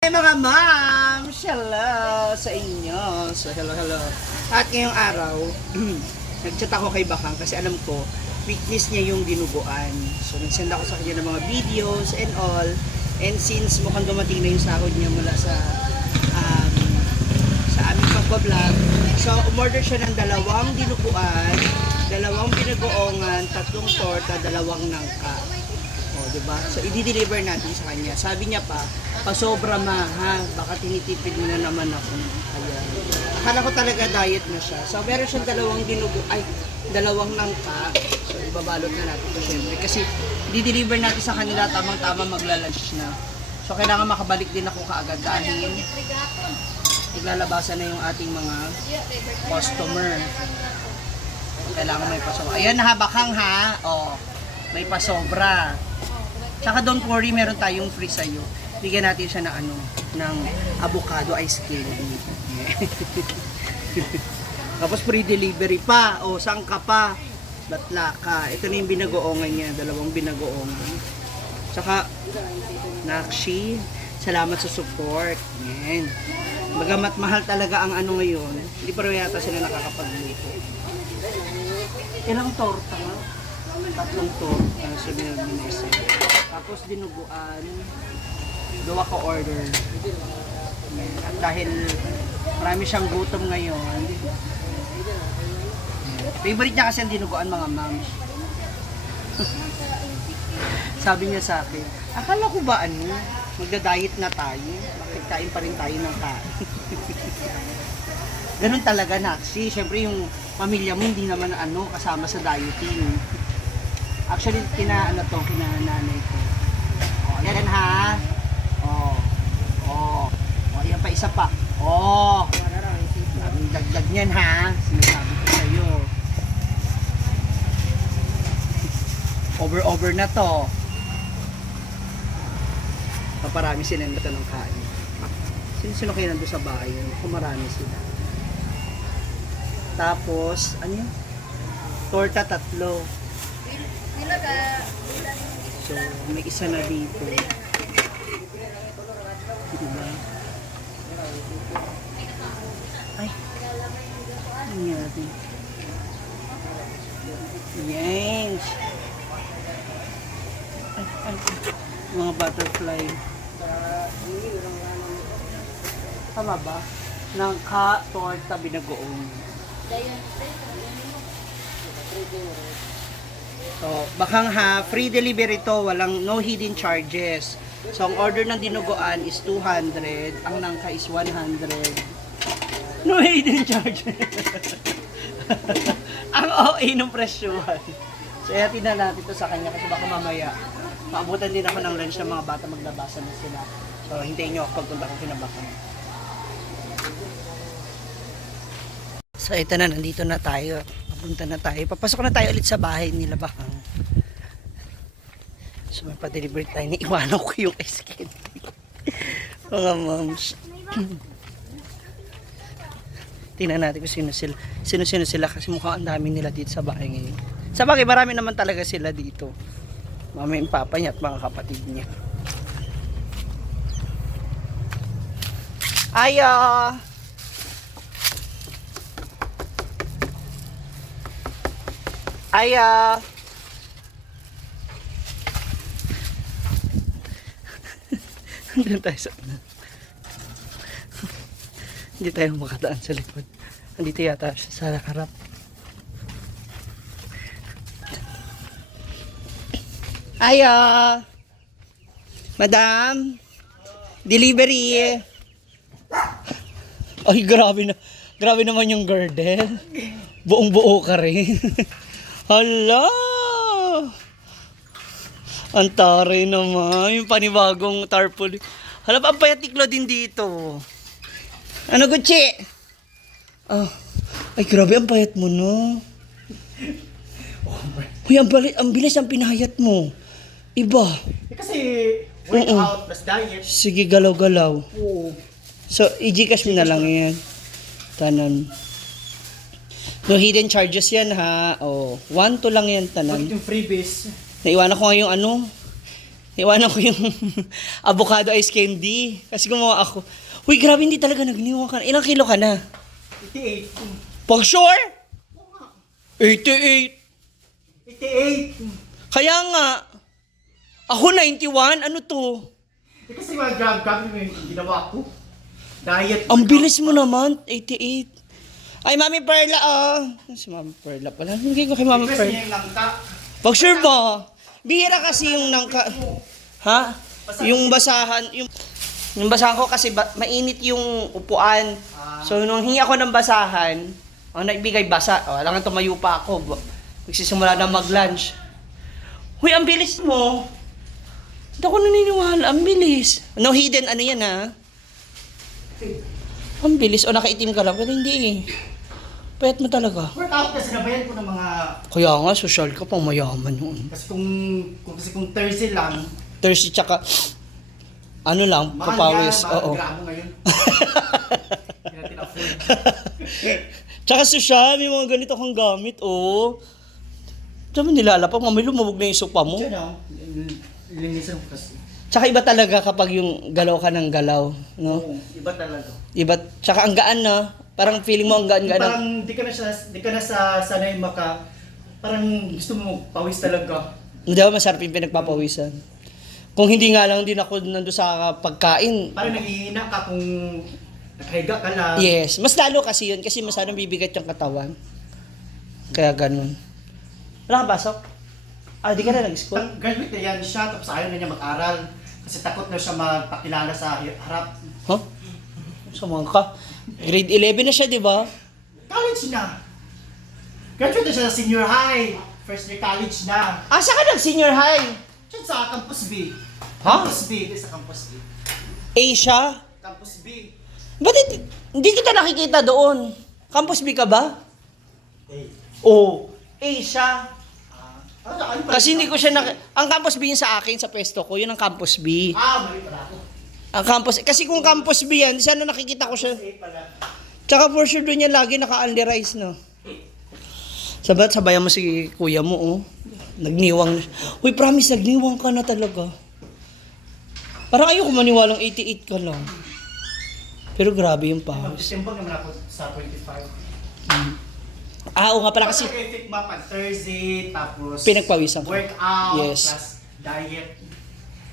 Hey mga moms! Hello sa inyo. So hello. At ngayong araw, nag-chat ako kay Bakang kasi alam ko, weakness niya yung dinuguan. So nag-send ako sa kanya ng mga videos and all. And since mukhang dumating na yung sahod niya mula sa aming pagbablog, so umorder siya ng 2 dinuguan, 2 binagoongan, 3 torta, 2 nangka. O, diba? So, i-deliver natin sa kanya. Sabi niya pa sobra mahal. Baka tinitipid mo na naman ako. Ayan. Akala ko talaga diet na siya. So, meron siyang 2 nangka. So, ibabalot na natin ito syempre. Kasi, i-deliver natin sa kanila tamang-tama magla-lunch na. So, kailangan makabalik din ako kaagad dahil iglalabasan na yung ating mga customer. Kailangan may pasobra. Ayan na, Bakang ha. O, may pasobra. Tsaka don't worry, meron tayong free sa'yo. Bigyan natin siya ng avocado ice cream. Tapos free delivery pa. O, saan ka pa? Batla ka. Ito na yung binagoongan niya. 2 binagoongan. Tsaka, Nakshi, salamat sa support. Yan. Bagamat mahal talaga ang ngayon, hindi pa rin yata sila nakakapagluto. Ilang torta nga? 3 torta. Sabi na binesa. Tapos dinuguan, 2 ka order. At dahil marami siyang gutom ngayon, favorite niya kasi ang dinuguan mga moms. Sabi niya sa akin, akala ko ba magda-diet na tayo? Bakit kain pa rin tayo ng kain? Ganun talaga, Naksi. Siyempre yung pamilya mo hindi naman kasama sa dieting. Actually, kinananay ko. O, yan ha. O, yan pa, isa pa. O, ang dagdag niyan ha. Sinasabi ko sa'yo. Over na to. Paparami sila nito ng kain. Sino kayo nandun sa bahay? Kung marami sila. Tapos, ano yun? Torta 3. So, may isa na dito. Diba? Ay. Ano nangyari? Yes. Ay. Mga butterfly. Tama ba? Nangka, torta, binagoong. So, Bakang ha, free delivery to, no hidden charges. So, ang order ng dinuguan is 200, ang nangka is 100. No hidden charges. Ang OA ng presyuhan. So, ihatid na natin to sa kanya kasi baka mamaya maabutan din ako ng lunch ng mga bata, maglabasan na sila. So, hintayin nyo ako pagpunta ko kinabakan. So, ito na, nandito na tayo. Papunta na tayo. Papasok na tayo ulit sa bahay nila Bakang. So, may pa-deliver tayo. Iwanan ko yung ice candy. Mga moms. Tingnan natin kung sino sila kasi mukhang ang dami nila dito sa bahay ngayon. Sa bagay, marami naman talaga sila dito. Mama yung papa niya at mga kapatid niya. Ayo! Aya. Hindi tayo hindi tayo makadaan sa likod. Andito yata siya sa harap. Aya. Madam. Delivery. Ay, grabe na. Grabe naman yung girdle. Buong-buo ka rin. Hala! Ang taray naman. Yung panibagong tarpaulin. Hala, ang payat ni Claudine dito. Ano, Gucci? Oh. Ay, grabe, ang payat mo, no? Uy, ang bilis ang pinahayat mo. Iba. Kasi workout plus diet. Sige, galaw-galaw. Oo. So, i-Gcash mo na lang yan. Tanan. No hidden charges yan ha. Oh, 1 to lang yan tanan. Yung freebies. Naiwanan ko nga yung Iwanan ko yung avocado ice candy. Kasi gumawa ako. Uy, grabe, hindi talaga nagniwang ka na. Ilang kilo ka na? 88. For sure? 88. 88. Kaya nga. Ako 91. Ano to? Kasi mga grab mo yung ginawa ko. Diet. Ang bilis mo naman. 88. Ay, Mami Perla, Si Mami Perla pala. Hindi ko kay Mami Request Perla. niya yung langka. For sure ba? Bihira kasi yung nangka... Ha? Yung basahan, yung basahan ko kasi mainit yung upuan. So nung hingi ako ng basahan, naibigay basa. Alangan tumayo pa ako. Nagsisimula na mag-lunch. Huy, ang bilis mo. Hindi ako naniniwala. Ang bilis. No hidden, ano yan ha? Ang bilis. O nakaitim ka lang. Pero hindi eh. Payat mo talaga. Workout kasi nabayan ko ng mga... Kaya nga, social ka pang mayaman yun. Kasi kung Thursday lang, Thursday tsaka, ano lang, mahal papawis. yan, mahal Oo. gramo ngayon. Hindi natin afford. Tsaka social, may mga ganito kang gamit, oh. Sabi nilalapag, mami lumabog na yung sopa mo. Diyan o, linisan ko kasi. Tsaka iba talaga kapag yung galaw ka ng galaw, no? Oo, iba talaga. Iba, tsaka ang gaan na, parang feeling mo ang gaan-gaan. Parang di ka na sanay parang gusto mo pawis talaga. Hindi ba masarap yung pinagpapawisan? Kung hindi nga lang din ako nando sa pagkain. Parang naghihina ka kung nakahiga ka lang. Yes, mas lalo kasi yun, kasi masyadong bibigat yung katawan. Kaya ganun. Wala ka pasok? Di ka na nag-school? Graduate na yan siya, tapos ayaw na niya mag-aral. Kasi takot na siya magpakilala sa harap. Huh? Sumang ka. Grade 11 na siya, di ba? College na. Graduate na siya sa senior high. First year college na. Saan ka nag-senior high? Diyan sa Campus B. Ha? Campus B, di sa Campus B. Asia? Campus B. Ba't hindi kita nakikita doon? Campus B ka ba? Hey. Oo. Asia. Ano pala Kasi hindi ito? ko siya ang Campus B yun sa akin, sa pwesto ko, yun ang Campus B. Mali pala ako. Ang Campus, kasi kung Campus B yan, sana nakikita ko siya. A pala. Tsaka for sure doon yan lagi naka-only rice, no? Sabayan mo si kuya mo, oh. Nagniwang na. Uy, promise, nagniwang ka na talaga. Parang ayoko maniwalang 88 ka lang. Pero grabe yung pawis. Magtitimbang naman ako sa 25. Oo nga pala kasi Kasi pag Thursday, tapos pinagpawisan ka. workout, Yes. plus diet.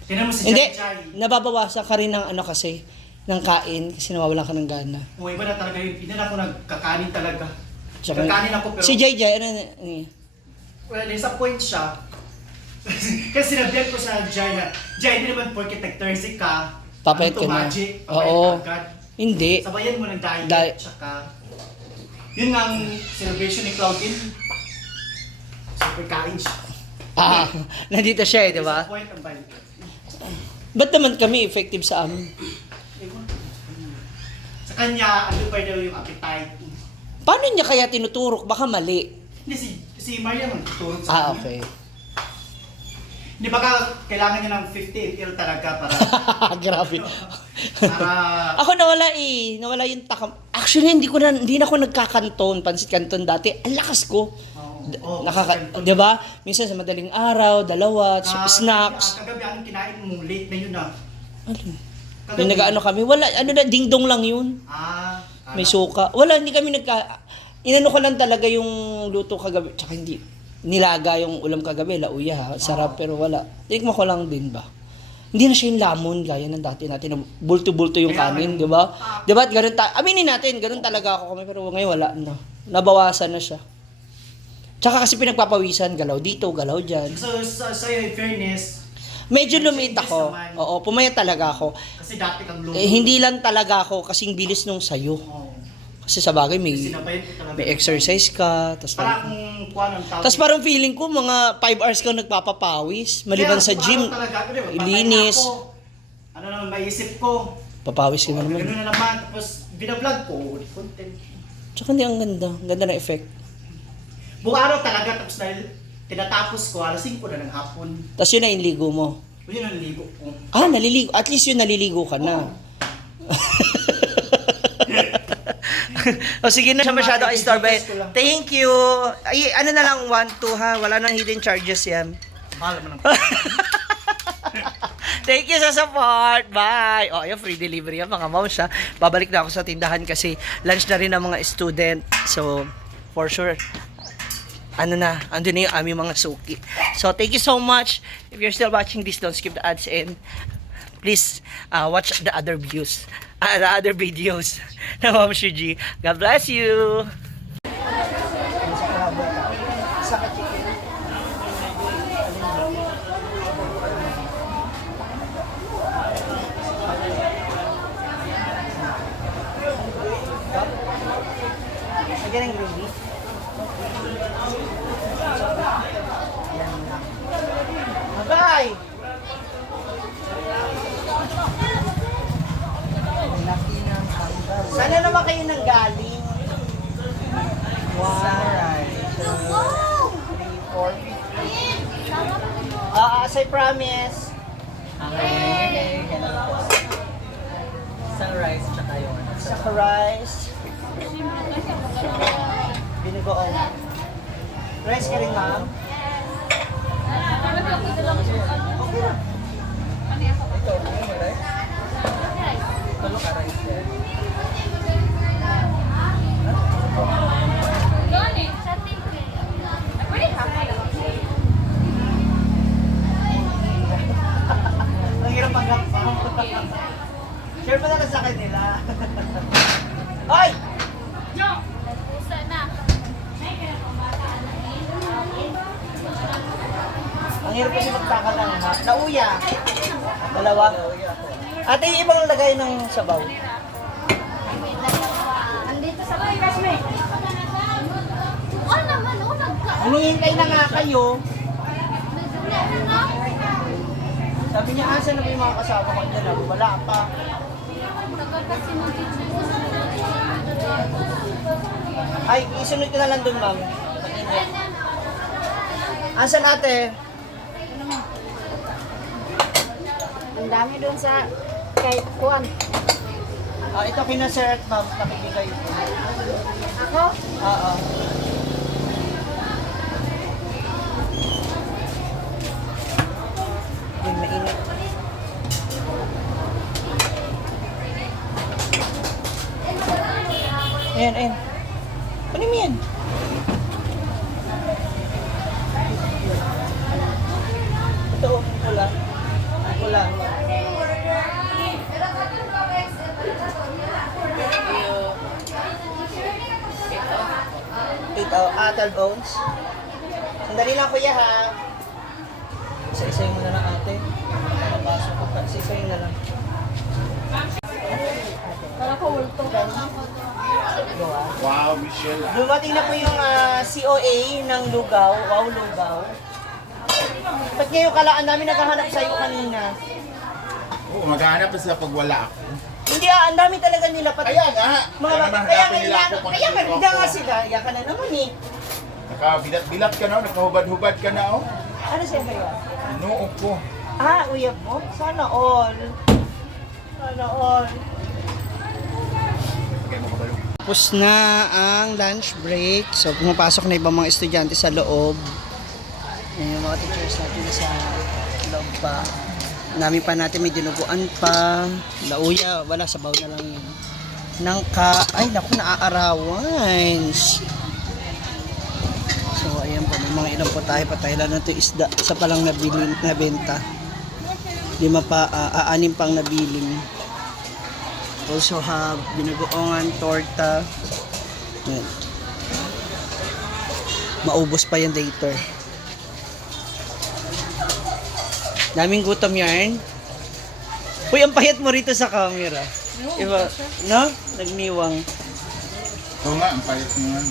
Tinan mo si Hindi, Jai. nababawasan ka rin ng ano kasi, ng kain kasi nawawalan ka ng gana. O iba na talaga yun. Hindi na ako nagkakanin talaga. Tsaka- Nagkakanin ako pero... Si Jai, ano, Well, disappoint siya. Kasi sinabihan ko sa Jai na, Jai, hindi naman porket nag-Thursday ka, Papayat ano to, ka na. magic, Oo. papayat ka agad. hindi. Sabayan mo ng diet, Diet. tsaka... Yun nga ang celebration ni Claudine. Super kain siya. Nandito siya eh, di ba? Disappoint ang balik. Ba't naman kami effective sa amin? Ewan. Sa kanya, ano ba daw yung appetite? Paano niya kaya tinuturok? Baka mali. Hindi, si Maria magtutulog sa kanya. Okay. Hindi baka kailangan niya ng 50 ml talaga para... Grabe. para... Ako nawala eh. Nawala yung takam. Actually, hindi na ako nagkakanton, pansit kanton dati. Ang lakas ko. Di ba? Minsan sa madaling araw, dalawa, snacks. Kagabi, anong kinain mo? Late na yun ah. Ano? Yung nag-ano kami, wala, ano na, ding-dong lang yun. May suka. Wala, hindi kami inano ko lang talaga yung luto kagabi. Tsaka hindi, nilaga yung ulam kagabi, lauya ha. Sarap, pero wala. Tikman ko lang din ba? Hindi na siya yung lamon, gaya ng dati natin, na bulto-bulto yung kanin, di ba? Di ba? Ganun aminin natin, ganun talaga ako kami, pero ngayon wala na. Nabawasan na siya. Tsaka kasi pinagpapawisan, galaw dito, galaw dyan. So, sa'yo, in fairness, Medyo lumit ako. Oo, pumayat talaga ako. kasi dati kang luto. Hindi lang talaga ako kasing bilis nung sayo. Oo. Kasi sa bagay Kasi sinabayad ko talaga. may exercise ka, tapos Para kung kuha ng tawag. tapos parang feeling ko mga 5 hours kang nagpapapawis maliban sa gym. Ilinis. Ano naman maisip ko. Papawis ka na naman. Ganun na naman. Tapos binablog ko. Content. Tsaka hindi ang ganda. Ang ganda ng effect. Buong araw talaga. Tapos dahil tinatapos ko, alas 5 na ng hapon. Tapos yun na yung ligo mo. Yun ang ligo ko. Naliligo. At least yun naliligo ka na. O sige na siya masyado istorbe. Thank you. Ay, ano na lang 1, 2 ha. Wala nang hidden charges yan. Mahal naman ang Thank you sa support. Bye. Oh, ayun, free delivery yan, mga moms, ha. Babalik na ako sa tindahan kasi lunch na rin ng mga student. So, for sure, andun na yung aming mga suki. So, thank you so much. If you're still watching this, don't skip the ads and please watch the other views, the other videos ng Ma'am Shuji. God bless you. Lagyan ng gravy. Bye! Sana naman kayo nang galing? 1, 2, 3, 4. As I promise. Okay, ganun po. Isang rice tsaka yung ano. Saka rice. Binugoong. Rice ka rin, ma'am? Okay lang. Ito, ano yung rice? Tulo ka rice yan. Ang hirap pag-gampang. Share pa na sa kanila. Oy! Ang hirap kasi magtaka lang, ha? Nauya. Dalawa. Ate, yung ibang lagay ng sabaw. Andito sa Pikas, me. Oh, naman, nagka. Hinihintay na nga kayo. Sabi niya, asa na ba yung mga kasama ko dyan? Wala pa. Ay, isunod ko na lang dun, ma'am. Asan ate? Ang dami doon sa kay Juan. Ito kina sir at ma'am, nakikigay ko. Ako? Oo. Yun, mainit. Ayan, ayan. Kunin mo yan. Ito, pula. Pula. Eight, 12 ounce. Sandali lang kuya ha. Isa-isayin mo na lang ate. Napasok ko pa. Isa-isayin na lang. Para ko ulto. Wow, Michelle. Dumating na po yung COA ng Lugaw. Wow, Lugaw. Ba't ngayon kalaan namin naghahanap sa'yo kanina? Oo, maghahanap pa sila pag wala ako. Hindi ang dami talaga nila. Pati, Kaya nga, mga, naman kaya hanapin nila ako pag kaya nandito maganda ako. nga sila. Yan ka na naman eh. Nakabilat-bilat ka na, nakahubad-hubad ka na, oh. Ano siya kaya? Noo ko. Uyab mo? Sana all. Sana all. Kaya mo kabalo. Tapos na ang lunch break. So, pumapasok na ibang mga estudyante sa loob. Yan yung mga teachers natin sa loob pa. Dami pa natin, may dinuguan pa. Lauya, wala, sabaw na lang yun. Nangka, ay naku, naaarawan. So, ayan po, may mga ilang po tayo lang na ito isda. Isa pa lang nabili, nabenta. 5 pa, 6 pang nabiling. Also have binugoongan, torta. Yan. Maubos pa yan later. Daming gutom yan. Uy, ang payat mo rito sa camera. Iba, no? Nagniwang. Oo nga, ang payat mo nga.